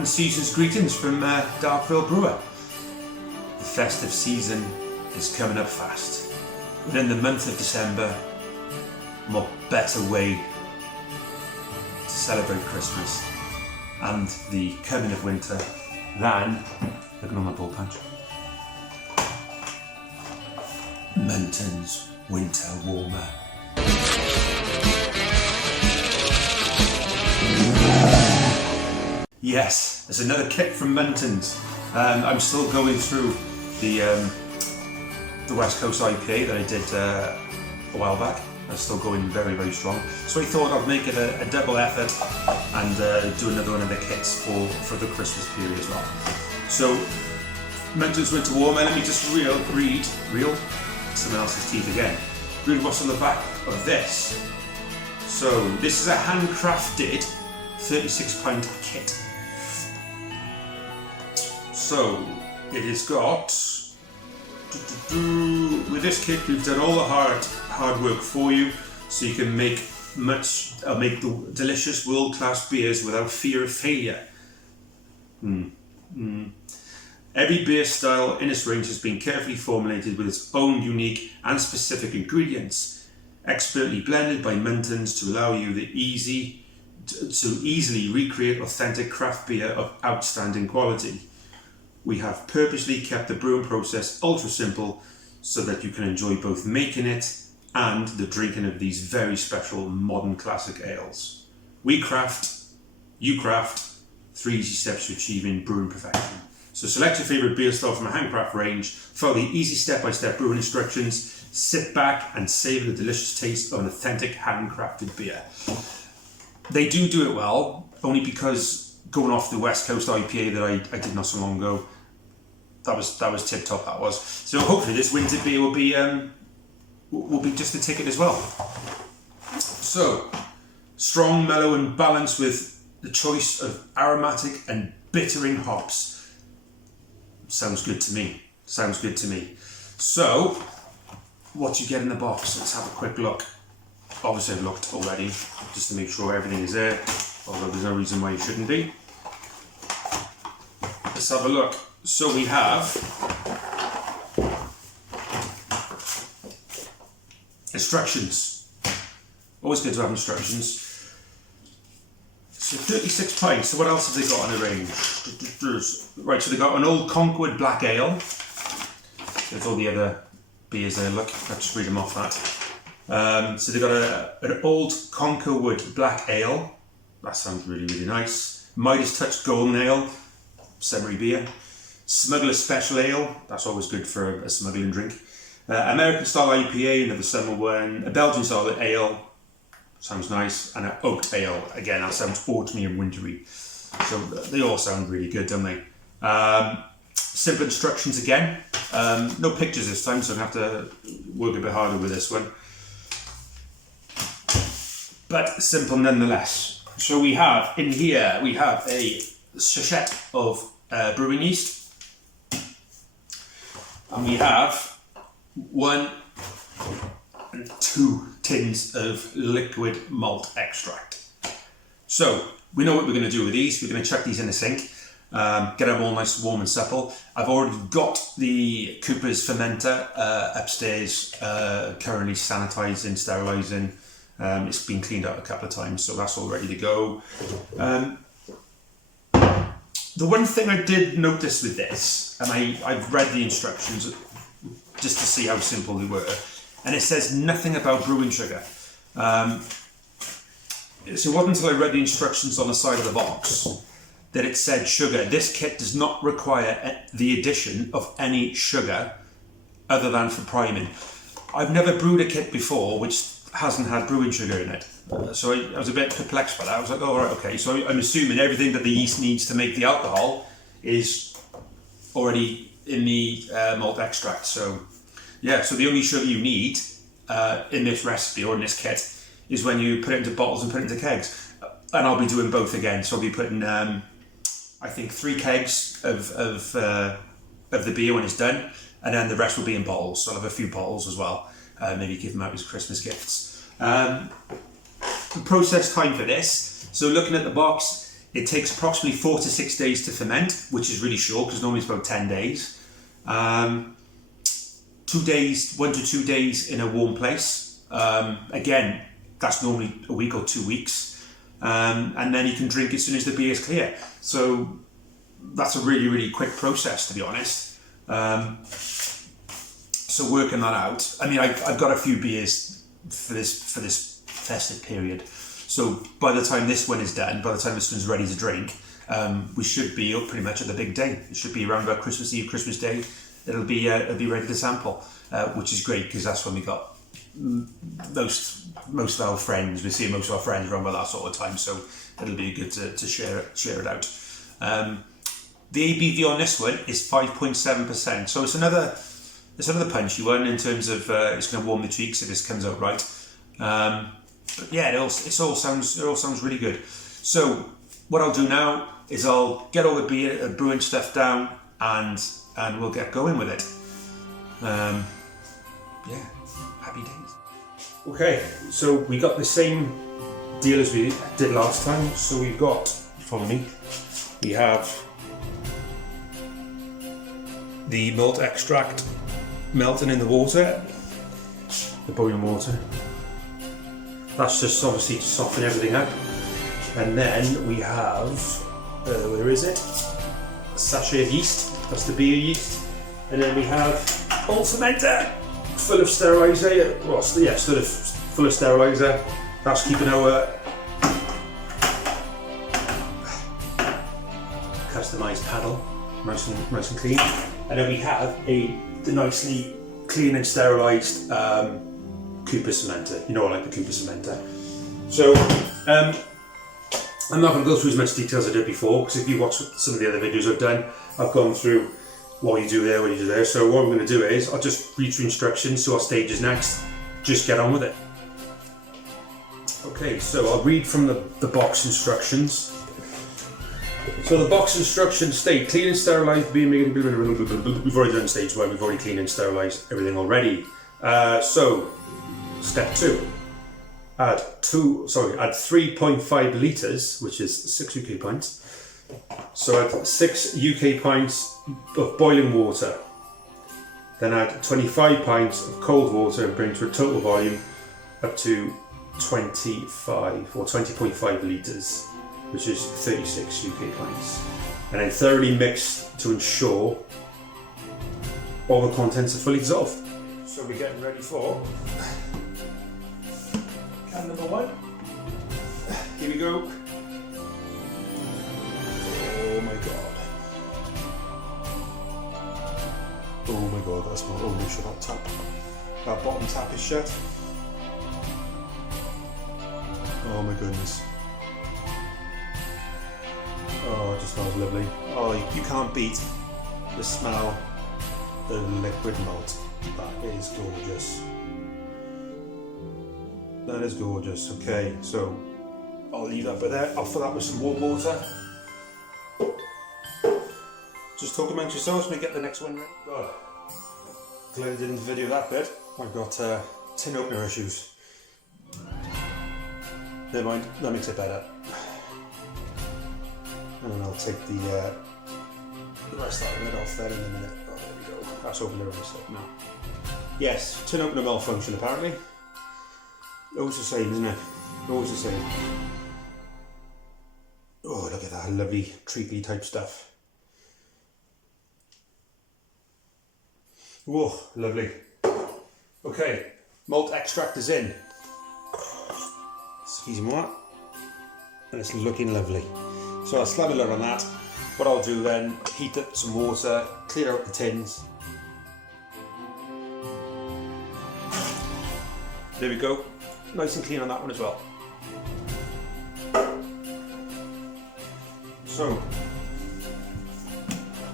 and season's greetings from Darkville Brewer. The festive season is coming up fast. Within the month of December, what better way to celebrate Christmas and the coming of winter than looking on my ball punch. Muntons Winter Warmer. Yes, there's another kit from Muntons. I'm still going through the West Coast IPA that I did a while back. It's still going very, very strong. So I thought I'd make it a double effort and do another one of the kits for the Christmas period as well. So, Muntons Winter Warmer, let me just read someone else's teeth again. Read what's on the back of this. So, this is a handcrafted 36-pound kit. So, it has got, with this kit we've done all the hard work for you, so you can make the delicious world-class beers without fear of failure. Every beer style in this range has been carefully formulated with its own unique and specific ingredients, expertly blended by Muntons to allow you to easily recreate authentic craft beer of outstanding quality. We have purposely kept the brewing process ultra simple so that you can enjoy both making it and the drinking of these very special modern classic ales. We craft, you craft, 3 easy steps to achieving brewing perfection. So select your favourite beer style from a handcraft range, follow the easy step-by-step brewing instructions, sit back and savour the delicious taste of an authentic handcrafted beer. They do it well, only because going off the West Coast IPA that I did not so long ago, that was tip top. That was. So hopefully this winter beer will be just a ticket as well. So strong, mellow, and balanced with the choice of aromatic and bittering hops. Sounds good to me. So what you get in the box? Let's have a quick look. Obviously I've looked already just to make sure everything is there, although there's no reason why you shouldn't be. Let's have a look. So we have instructions. Always good to have instructions. So 36 pints. So what else have they got in the range? Right, so they got an old Concord Black Ale. There's all the other beers there. Look, I'll just read them off that. So they've got an old Conkerwood Black Ale. That sounds really, really nice. Midas Touch Golden Ale, summery beer. Smuggler's Special Ale, that's always good for a smuggling drink. American Style IPA, another summer one. A Belgian Style Ale, sounds nice. And an Oaked Ale, again, that sounds autumny and wintry. So they all sound really good, don't they? Simple instructions again. No pictures this time, so I'm going to have to work a bit harder with this one. But simple nonetheless. So we have in here, we have a sachet of brewing yeast. And we have 1 and 2 tins of liquid malt extract. So we know what we're going to do with these. We're going to chuck these in the sink, get them all nice, warm and supple. I've already got the Cooper's fermenter upstairs, currently sanitising, sterilising. It's been cleaned out a couple of times, so that's all ready to go. The one thing I did notice with this, and I've read the instructions just to see how simple they were, and it says nothing about brewing sugar. So it wasn't until I read the instructions on the side of the box that it said sugar. This kit does not require the addition of any sugar other than for priming. I've never brewed a kit before which hasn't had brewing sugar in it. So I was a bit perplexed by that. I was like, oh, right, okay. So I'm assuming everything that the yeast needs to make the alcohol is already in the malt extract. So yeah, so the only sugar you need in this recipe or in this kit is when you put it into bottles and put it into kegs. And I'll be doing both again. So I'll be putting, I think, 3 kegs of the beer when it's done, and then the rest will be in bottles. So I'll have a few bottles as well. Maybe give them out as Christmas gifts. The process time for this. So looking at the box, It takes approximately 4 to 6 days to ferment, which is really short because normally it's about 10 days. 2 days, 1 to 2 days in a warm place. Again, that's normally a week or 2 weeks. And then you can drink as soon as the beer is clear. So that's a really, really quick process, to be honest. So working that out. I mean, I've got a few beers for this festive period. So by the time this one is done, by the time this one's ready to drink, we should be up pretty much at the big day. It should be around about Christmas Eve, Christmas Day. It'll be ready to sample, which is great because that's when we got most of our friends. We're seeing most of our friends around by that sort of time, so it'll be good to share it out. The ABV on this one is 5.7%, so it's another punchy one in terms of it's going to warm the cheeks if this comes out right. But yeah, it all sounds really good. So what I'll do now is I'll get all the beer brewing stuff down and we'll get going with it. Yeah, happy days. Okay, so we got the same deal as we did last time. So we've got, follow me, we have the malt extract melting in the water, the boiling water. That's just obviously to soften everything up. And then we have, where is it? A sachet of yeast, that's the beer yeast. And then we have old fermenter, full of steriliser, well, yeah, sort of full of steriliser. That's keeping our customised paddle nice and clean. And then we have the nicely clean and sterilised Cooper cementer, you know, I like the Cooper cementer. So I'm not going to go through as much detail as I did before, because if you watch some of the other videos I've done, I've gone through what you do there, what you do there. So what I'm going to do is I'll just read through instructions to our stages next. Just get on with it. Okay, so I'll read from the box instructions. So the box instructions state: clean and sterilise beer making. We've already done stage 1. We've already cleaned and sterilised everything already. So step 2. Add 3.5 litres, which is 6 UK pints. So add 6 UK pints of boiling water. Then add 25 pints of cold water and bring to a total volume up to 25 or 20.5 litres, which is 36 UK pints. And then thoroughly mix to ensure all the contents are fully dissolved. So we're getting ready for can number 1. Here we go. Oh my god. Oh my god, that's not. Oh, make sure that tap. That bottom tap is shut. Oh my goodness. Oh, it just smells lovely. Oh, you can't beat the smell of liquid malt. That is gorgeous. That is gorgeous. Okay, so I'll leave that bit there. I'll fill that with some warm water. Just talk amongst yourselves when we get the next one ready. God, glad I didn't video that bit. I've got tin opener issues. Never mind, that makes it better. And then I'll take the rest of that lid off there in a minute. Oh, there we go. That's opened over stuff now. Yes, tin opener malfunction apparently. Always the same, isn't it? Always the same. Oh, look at that lovely treacly type stuff. Whoa, lovely. Okay, malt extract is in. Excuse-moi. And it's looking lovely. So I'll slam a lid on that. What I'll do then, heat up some water, clear out the tins. There we go. Nice and clean on that one as well. So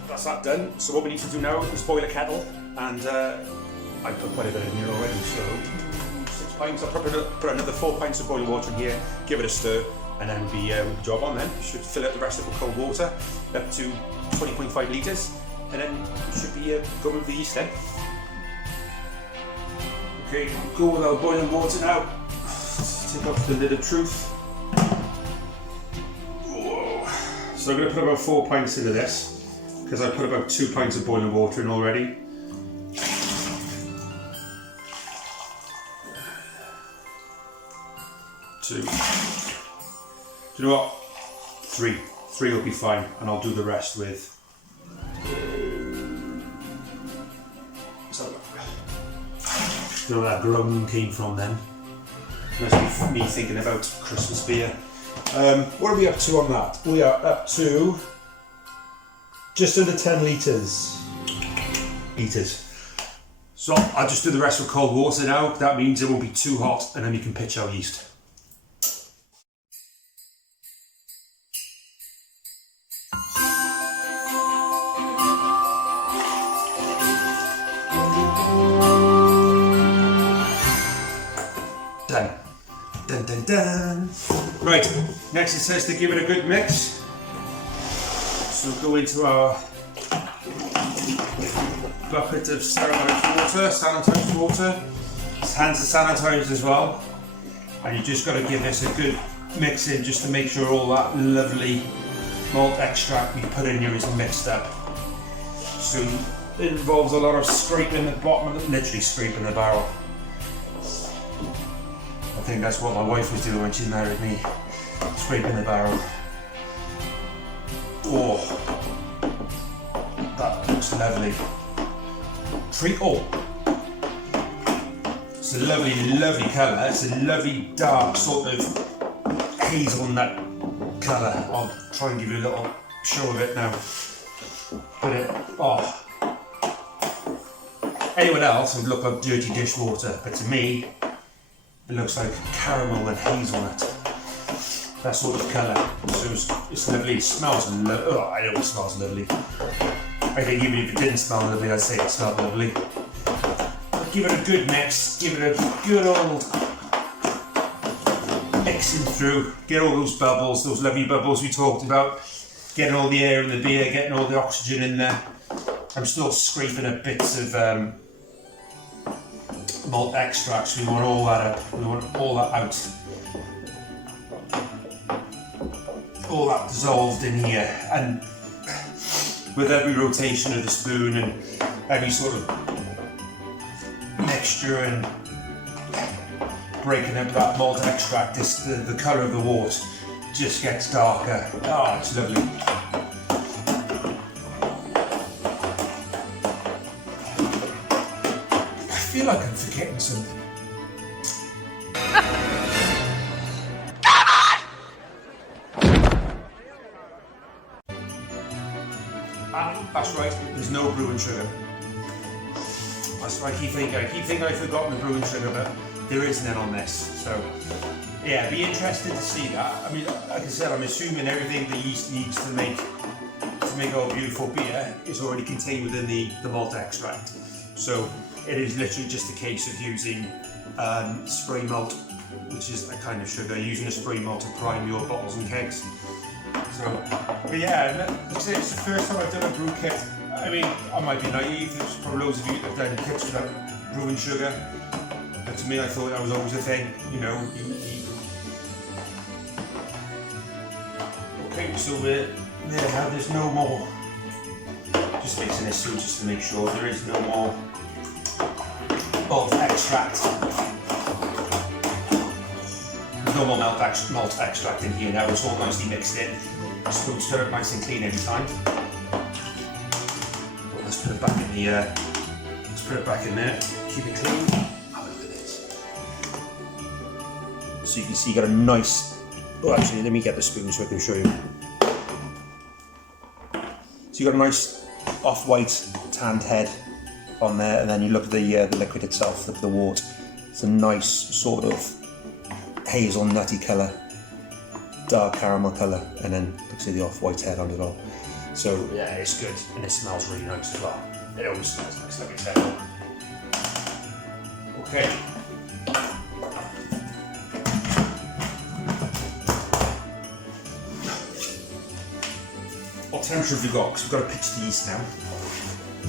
that's that done. So what we need to do now is boil a kettle, and I put quite a bit in here already. So 6 pints. I'll put another 4 pints of boiling water in here. Give it a stir, and then we'll be job on. Then should fill out the rest of the cold water up to 20.5 litres, and then we should be going with the yeast then. Okay, go with our boiling water now. Take off the lid of truth. Whoa. So I'm going to put about 4 pints into this, because I put about 2 pints of boiling water in already. 2. Do you know what? 3. 3 will be fine, and I'll do the rest with. So, you know where that groan came from then? Must be me thinking about Christmas beer. What are we up to on that? We are up to just under 10 litres. So I'll just do the rest with cold water now. That means it won't be too hot, and then you can pitch our yeast. Done. Dun dun dun. Right, next it says to give it a good mix. So we'll go into our bucket of sanitized water. Hands are sanitized as well. And you just got to give this a good mix in just to make sure all that lovely malt extract we put in here is mixed up. So it involves a lot of scraping the bottom of it, literally scraping the barrel. I think that's what my wife was doing when she married me, scraping the barrel. Oh, that looks lovely. It's a lovely, lovely colour. It's a lovely dark sort of hazelnut colour. I'll try and give you a little show of it now. But anyone else would look like dirty dishwater, but to me, it looks like caramel and hazelnut. That sort of colour. So it's lovely. It smells lovely. Oh, I know it smells lovely. I think even if it didn't smell lovely, I'd say it smelled lovely. But give it a good mix. Give it a good old mixing through. Get all those bubbles, those lovely bubbles we talked about. Getting all the air in the beer, getting all the oxygen in there. I'm still scraping up bits of malt extracts. We want all that up. We want all that out. All that dissolved in here, and with every rotation of the spoon and every sort of mixture and breaking up that malt extract, the colour of the wort just gets darker. Oh, it's lovely. I feel like I'm forgetting something. That's right, there's no brewing sugar. That's what I keep thinking. I keep thinking I've forgotten the brewing sugar, but there is none on this. So, yeah, be interested to see that. I mean, like I said, I'm assuming everything the yeast needs to make our beautiful beer is already contained within the malt extract. So, it is literally just a case of using spray malt, which is a kind of sugar, using a spray malt to prime your bottles and kegs. So, but yeah, it's the first time I've done a brew kit. I mean, I might be naive, there's probably loads of you that have done kits without brewing sugar. But to me, I thought that was always a thing, you know. Okay, so we're there now, there's no more. Just mixing this through just to make sure there is no more malt extract. There's no more malt extract in here now, it's all nicely mixed in. Spoon stir it nice and clean every time. But let's put it back in the let's put it back in there. Keep it clean. Have a look at this. So you can see you got a nice. Oh, actually, let me get the spoon so I can show you. So you got a nice off-white tanned head on there, and then you look at the liquid itself, the wort. It's a nice sort of hazelnutty colour. Dark caramel colour, and then you can see the off-white head on it all. So yeah, it's good, and it smells really nice as well. It always smells nice, like I said. Okay. What temperature have we got? Because we've got to pitch the yeast now.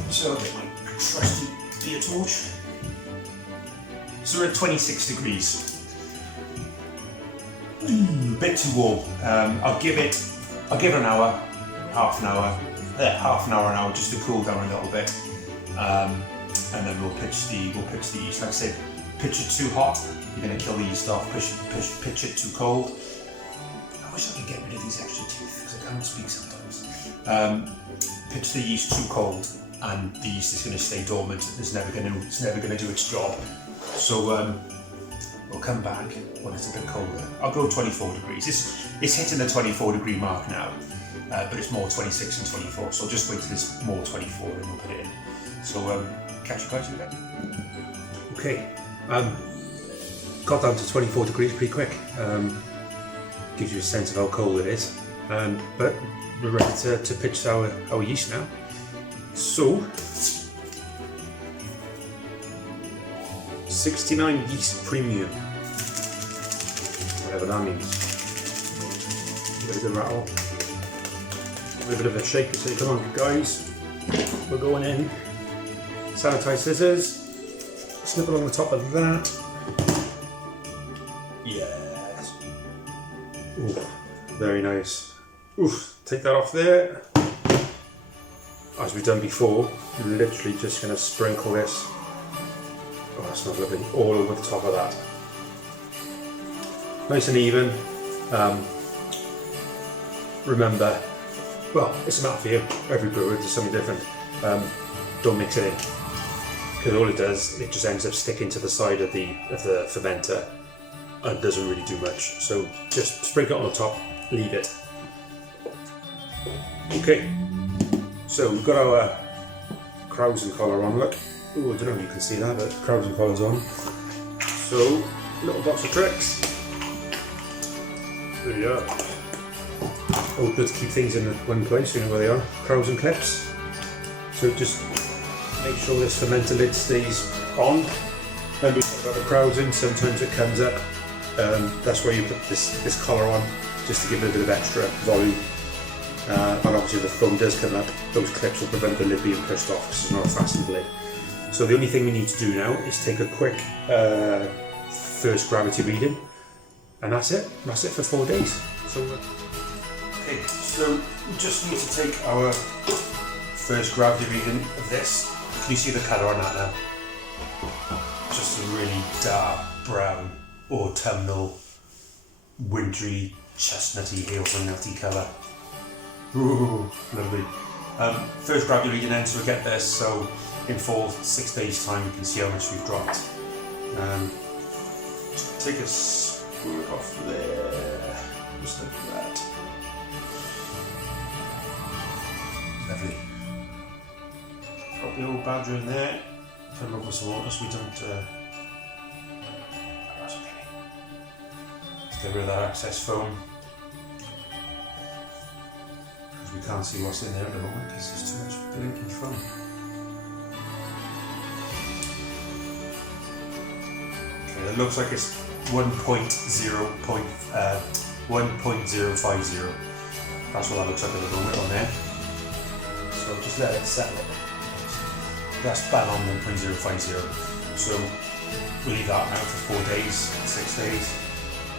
So I'll get my trusty beer torch. So we're at 26 degrees. A bit too warm. I'll give it an hour, half an hour, an hour just to cool down a little bit, and then we'll pitch the yeast. Like I said, pitch it too hot, you're going to kill the yeast off. Pitch it too cold. I wish I could get rid of these extra teeth because I can't speak sometimes. Pitch the yeast too cold, and the yeast is going to stay dormant. It's never going to do its job. So we'll come back when it's a bit colder. I'll go 24 degrees. It's hitting the 24 degree mark now, but it's more 26 and 24. So just wait till it's more 24 and we'll put it in. So catch you guys in a bit. Okay, got down to 24 degrees pretty quick. Gives you a sense of how cold it is. But we're ready to pitch our yeast now. So 69 yeast premium, whatever that means. Give it a good rattle, give it a bit of a shake. So come on guys, we're going in. Sanitized scissors, snip along the top of that. Yes. Ooh, very nice. Oof, take that off there. As we've done before, you're literally just going to sprinkle this. Oh, that smells lovely. All over the top of that. Nice and even. Remember, well, it's a matter for you. Every brewer does something different. Don't mix it in, because all it does, it just ends up sticking to the side of the fermenter and doesn't really do much. So just sprinkle it on the top, leave it. Okay, so we've got our crowns and collar on. Look, oh, I don't know if you can see that, but crowns and collars on. So little box of tricks. There you are. Oh, good to keep things in one place. You know where they are. Crowns and clips. So just make sure this fermenter lid stays on. Then we put the crowds in. Sometimes it comes up. That's where you put this collar on, just to give it a bit of extra volume. And obviously the foam does come up. Those clips will prevent the lid being pushed off because it's not a fastened lid. So the only thing we need to do now is take a quick first gravity reading, and that's it. That's it for 4 days. So okay, so we just need to take our first gravity reading of this. Can you see the colour on that now? Just a really dark brown, autumnal, wintry, chestnutty, hazelnutty colour. Ooh, lovely. First gravity reading then, so we get this. So in 4-6 days time, you can see how much we've dropped. Take a squirt off there, just like that. Lovely. Pop the old badger in there. Fill up with some water so we don't. That's okay. Let's get rid of that excess foam, because we can't see what's in there at the moment because there's too much blinking foam. Okay, it looks like it's 1.050. That's what that looks like at the moment on there. So just let it settle. That's bang on 1.050. So we'll leave that out for 4 days, 6 days.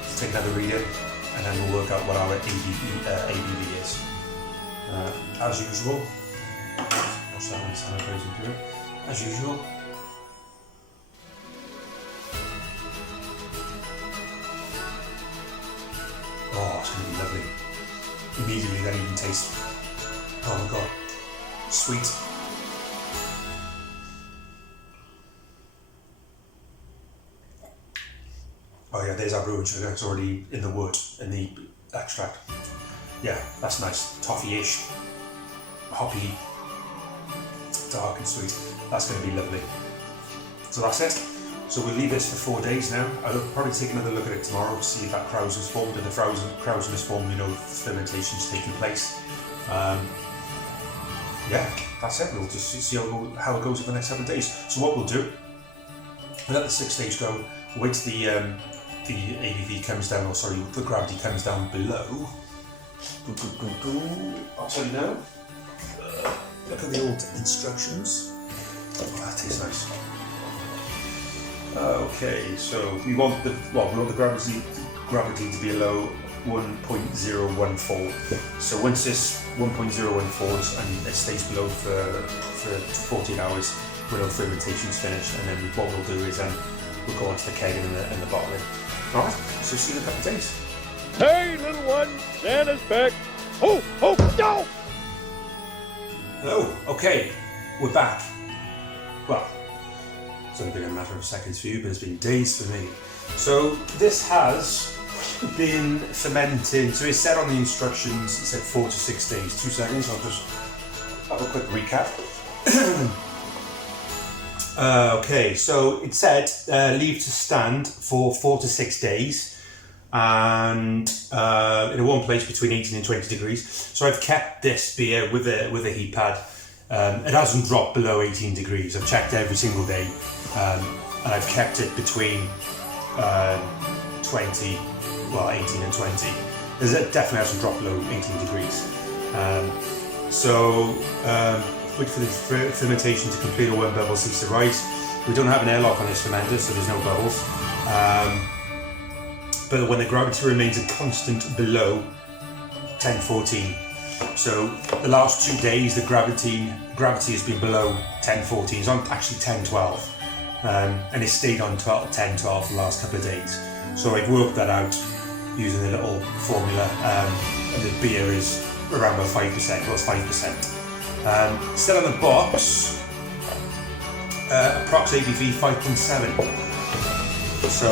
Let's take another reading, and then we'll work out what our ABV is. As usual, what's that? Sanitizing through it. As usual. Oh, it's going to be lovely. Immediately that even tastes, oh my god, sweet. Oh yeah, there's our brewing sugar. It's already in the wood, in the extract. Yeah, that's nice. Toffee-ish, hoppy, dark and sweet. That's going to be lovely. So that's it. So we'll leave this for 4 days now. I'll probably take another look at it tomorrow to see if that krausen has formed. If the krausen has formed, we know fermentation is taking place. Yeah, that's it. We'll just see how it goes over the next 7 days. So what we'll do, we'll let the 6 days go, wait till the ABV comes down, or sorry, the gravity comes down below. I'll tell you now. Look at the old instructions. Oh, that tastes nice. Okay, so we want the gravity to be below 1.014. So once this 1.014s and it stays below for 14 hours, we'll know fermentation's finished, and then what we'll do is we'll go on to the kegging and the bottling. Alright, so see you in a couple of days. Hey, little one, Santa's back. Oh, no! Hello, okay, we're back. Well, it's only been a matter of seconds for you, but it's been days for me. So this has been fermenting, so it said on the instructions, it said 4 to 6 days. 2 seconds, I'll just have a quick recap. Okay, so it said leave to stand for 4 to 6 days and in one place between 18 and 20 degrees. So I've kept this beer with a heat pad. It hasn't dropped below 18 degrees. I've checked every single day, and I've kept it between 18 and 20. It definitely hasn't dropped below 18 degrees. Wait for the fermentation to complete, or when bubbles cease to rise. We don't have an airlock on this fermenter, so there's no bubbles. But when the gravity remains a constant below 1014. So the last 2 days, the gravity has been below 1014. It's on actually 1012, and it stayed on 1012 the last couple of days. So I've worked that out using a little formula, and the beer is around about 5%. Well, it's 5%. Still on the box, approx ABV 5.7. So,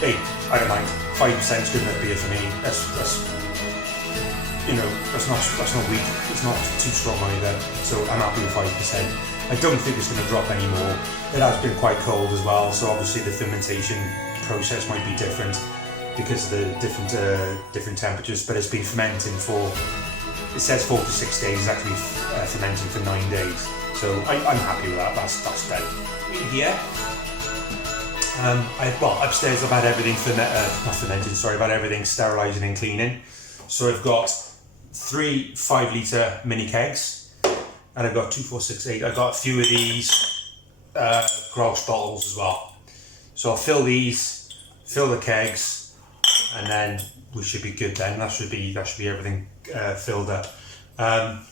hey, I don't mind. 5% is good enough beer for me. That's not weak. It's not too strong either. So I'm happy with 5%. I don't think it's going to drop anymore. It has been quite cold as well, so obviously the fermentation process might be different because of the different temperatures. But it's been fermenting for. It says 4 to 6 days, it's actually fermenting for 9 days. So I'm happy with that, that's done. In here, upstairs I've had everything I've had everything sterilising and cleaning. So I've got 3 5-litre mini kegs, and I've got 2, 4, 6, 8. I've got a few of these Grolsch bottles as well. So I'll fill these, fill the kegs, and then we should be good then. That should be everything filled up.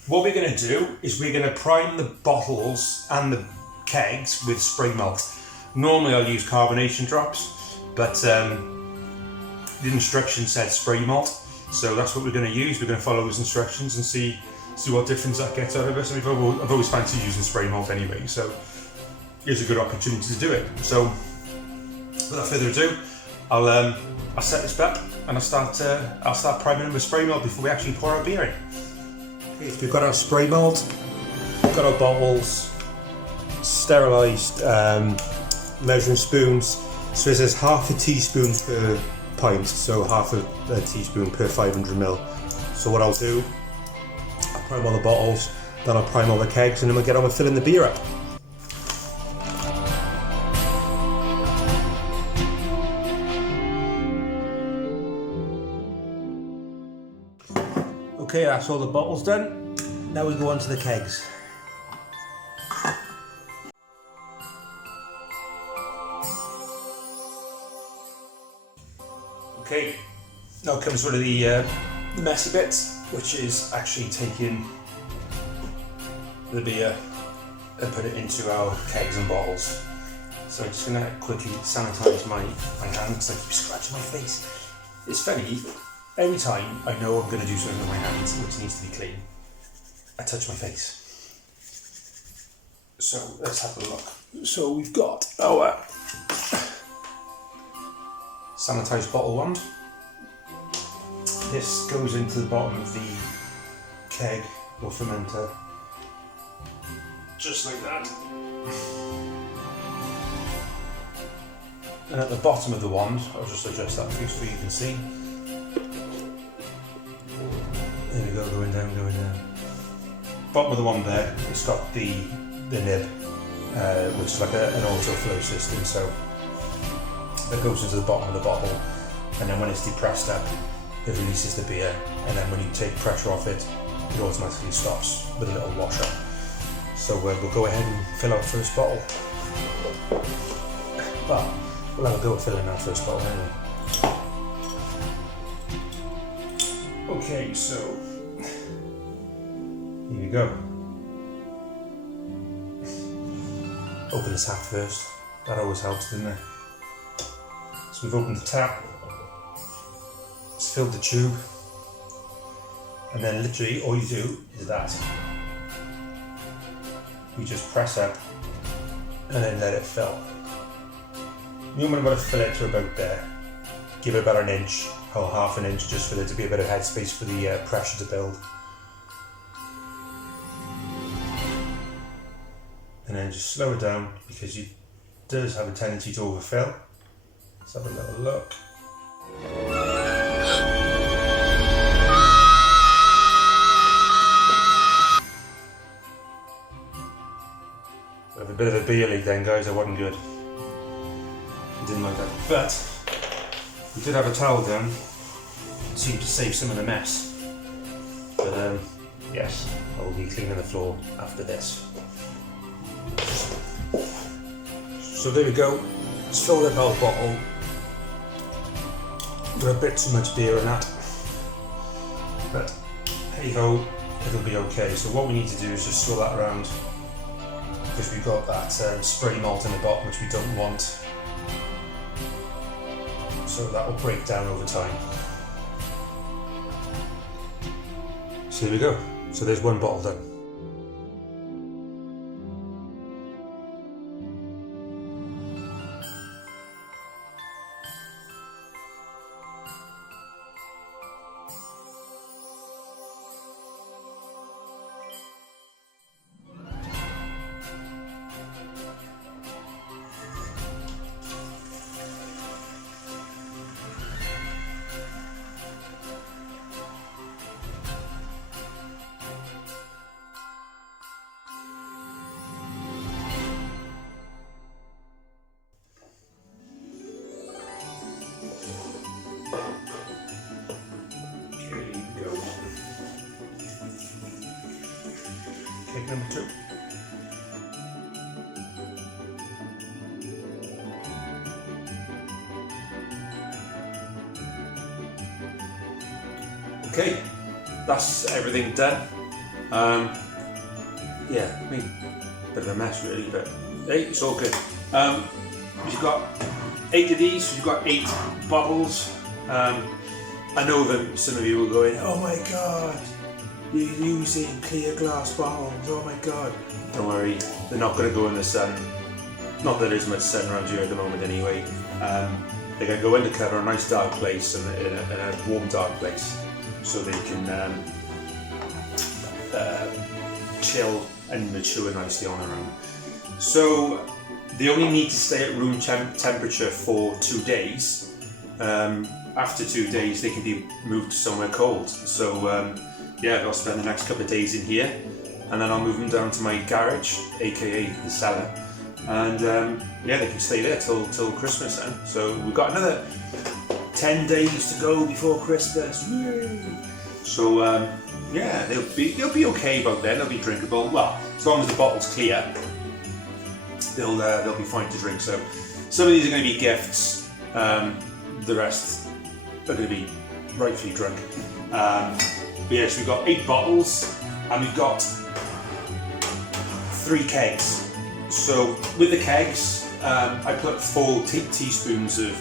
What we're going to do is we're going to prime the bottles and the kegs with spray malt. Normally I'll use carbonation drops, but the instructions said spray malt, so that's what we're going to use. We're going to follow those instructions and see what difference that gets out of us. I've always fancied using spray malt anyway, so here's a good opportunity to do it. So without further ado, I'll set this up and I'll start priming them with spray malt before we actually pour our beer in. Okay, so we've got our spray malt, we've got our bottles, sterilised measuring spoons. So this is half a teaspoon per pint, so half a teaspoon per 500ml. So what I'll do, I'll prime all the bottles, then I'll prime all the kegs, and then we'll get on with filling the beer up. Okay, that's all the bottles done. Now we go on to the kegs. Okay, now comes one of the messy bits, which is actually taking the beer and put it into our kegs and bottles. So I'm just going to quickly sanitise my hand because I keep scratching my face. It's funny. Every time I know I'm going to do something with my hands which needs to be clean, I touch my face. So let's have a look. So we've got our sanitised bottle wand. This goes into the bottom of the keg or fermenter, just like that. And at the bottom of the wand, I'll just adjust that for you so you can see. There we go, going down. Bottom of the wand there, it's got the nib, which is like an auto flow system, so that goes into the bottom of the bottle, and then when it's depressed up, it releases the beer, and then when you take pressure off it, it automatically stops with a little washer. So we'll go ahead and fill our first bottle. But we'll have a go at filling our first bottle anyway. Okay, so here we go. Open the tap first. That always helps, doesn't it? So we've opened the tap. It's filled the tube. And then literally all you do is that. You just press up and then let it fill. You want to fill it to about there. Give it about an inch or half an inch just for there to be a bit of headspace for the pressure to build. And then just slow it down because it does have a tendency to overfill. Let's have a little look. We have a bit of a beer leak then, guys. That wasn't good. I didn't like that. But we did have a towel down. It seemed to save some of the mess. But yes, I will be cleaning the floor after this. So there we go. Just filled up our bottle. Got a bit too much beer in that. But hey ho, it'll be okay. So what we need to do is just swirl that around. Because we've got that spray malt in the bottom which we don't want. So that will break down over time. So there we go. So there's one bottle done. Keg number 2. Okay, that's everything done. Yeah, I mean, bit of a mess really, but hey, it's all good. You've got 8 of these, you've got 8 bottles. I know that some of you are going, oh my god, you're using clear glass bottles, oh my god. Don't worry, they're not going to go in the sun. Not that there's much sun around here at the moment anyway. They're going to go undercover in a nice dark place and in a warm dark place so they can chill and mature nicely on their own. So they only need to stay at room temperature for 2 days. After 2 days they can be moved somewhere cold. So yeah, I'll spend the next couple of days in here and then I'll move them down to my garage, aka the cellar, and yeah, they can stay there till Christmas then. So we've got another 10 days to go before Christmas. Yay! So yeah, they'll be okay about then. They'll be drinkable. Well, as long as the bottle's clear, they'll be fine to drink. So some of these are going to be gifts. The rest are going to be rightfully drunk. But yes, we've got 8 bottles and we've got 3 kegs. So with the kegs, I put 4 teaspoons of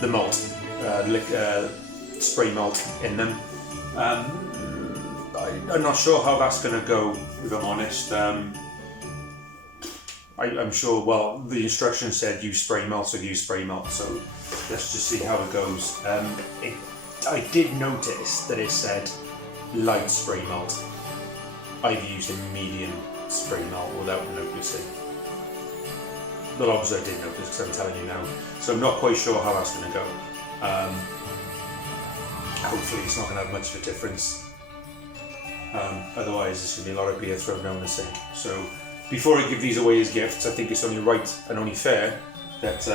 the malt, spray malt in them. I'm not sure how that's going to go, if I'm honest. I'm sure, well, the instructions said use spray malt, so use spray malt, so let's just see how it goes. I did notice that it said light spray malt. I've used a medium spray malt without noticing. But obviously I did notice because I'm telling you now. So I'm not quite sure how that's going to go. Hopefully it's not going to have much of a difference. Otherwise there's going to be a lot of beer thrown down the sink. So before I give these away as gifts, I think it's only right and only fair that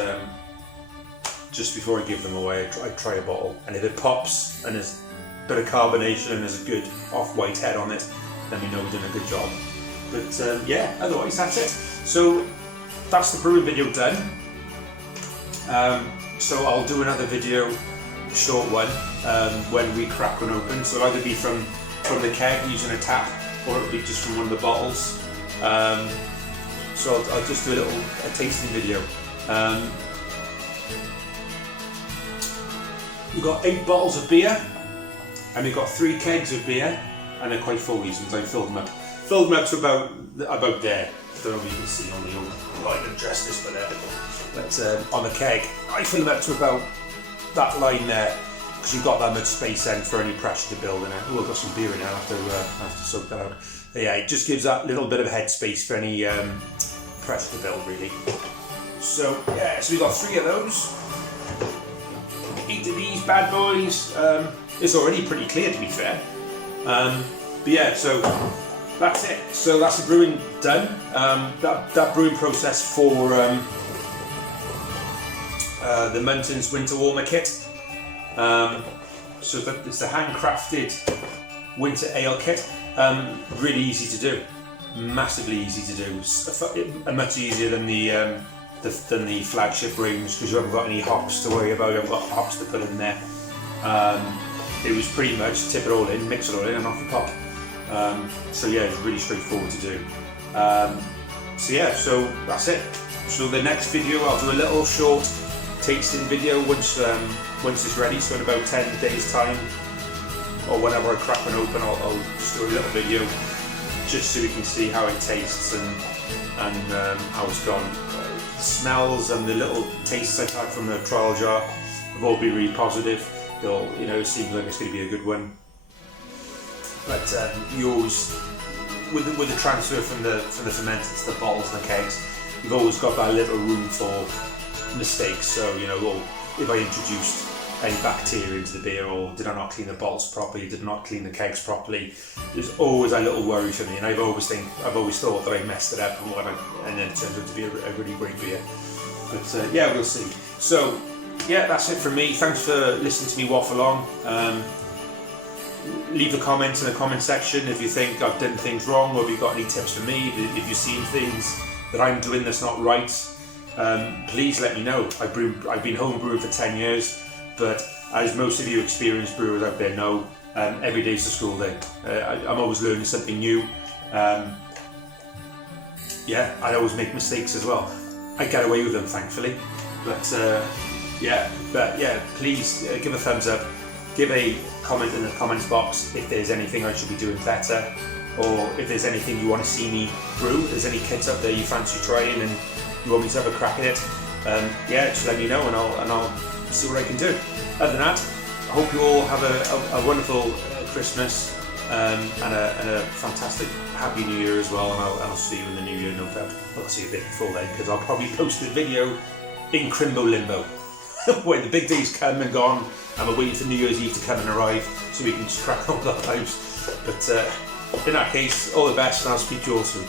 just before I give them away, I try a bottle, and if it pops and there's a bit of carbonation and there's a good off-white head on it, then we know we're doing a good job. But yeah, otherwise that's it. So that's the brewing video done. So I'll do another video short one when we crack one open. So it'll either be from the keg using a tap, or it'll be just from one of the bottles. So I'll just do a tasting video. We've got 8 bottles of beer, and we've got 3 kegs of beer, and they're quite full, these ones. I filled them up. Filled them up to about there. I don't know if you can see on the old line of dress this, but on the keg, I fill them up to about that line there, because you've got that much space then for any pressure to build in it. Oh, I've got some beer in there. I have to soak that out. But yeah, it just gives that little bit of headspace for any pressure to build, really. So yeah, so we've got 3 of those. 8 of these bad boys. It's already pretty clear, to be fair. But yeah, so that's it. So that's the brewing done. That brewing process for the Muntons Winter Warmer kit. So it's the handcrafted winter ale kit. Really easy to do. Massively easy to do. Much easier than the flagship range, because you haven't got any hops to worry about. You haven't got hops to put in there. It was pretty much tip it all in, mix it all in, and off the pop. So yeah, it's really straightforward to do. So yeah, so that's it. So the next video, I'll do a little short tasting video once it's ready. So in about 10 days time, or whenever I crack one open, I'll just do a little video just so we can see how it tastes and how it's gone. The smells and the little tastes I've had from the trial jar have all been really positive. It seems like it's going to be a good one. But you always, with the transfer from the fermented to the bottles and the kegs, you've always got that little room for mistakes. So if I introduced any bacteria into the beer, or did I not clean the bottles properly, did I not clean the kegs properly, there's always a little worry for me, and I've always thought that I messed it up, and then it turns out to be a really great beer. But yeah, we'll see. So yeah, that's it from me. Thanks for listening to me waffle on. Leave a comment in the comment section if you think I've done things wrong, or if you've got any tips for me, if you've seen things that I'm doing that's not right. Please let me know. I've been home brewing for 10 years, but as most of you experienced brewers out there know, every day's a school day. I'm always learning something new. Yeah, I always make mistakes as well. I get away with them, thankfully. But yeah, please give a thumbs up. Give a comment in the comments box if there's anything I should be doing better, or if there's anything you want to see me brew. If there's any kits up there you fancy trying and you want me to have a crack at it, yeah, just let me know and I'll see what I can do. Other than that, I hope you all have a wonderful Christmas and a fantastic Happy New Year as well, and I'll see you in the New Year, no doubt. I'll see you a bit before then, because I'll probably post the video in Crimbo Limbo, where the big day's come and gone, and we're waiting for New Year's Eve to come and arrive so we can just crack on with our lives. But in that case, all the best, and I'll speak to you all soon.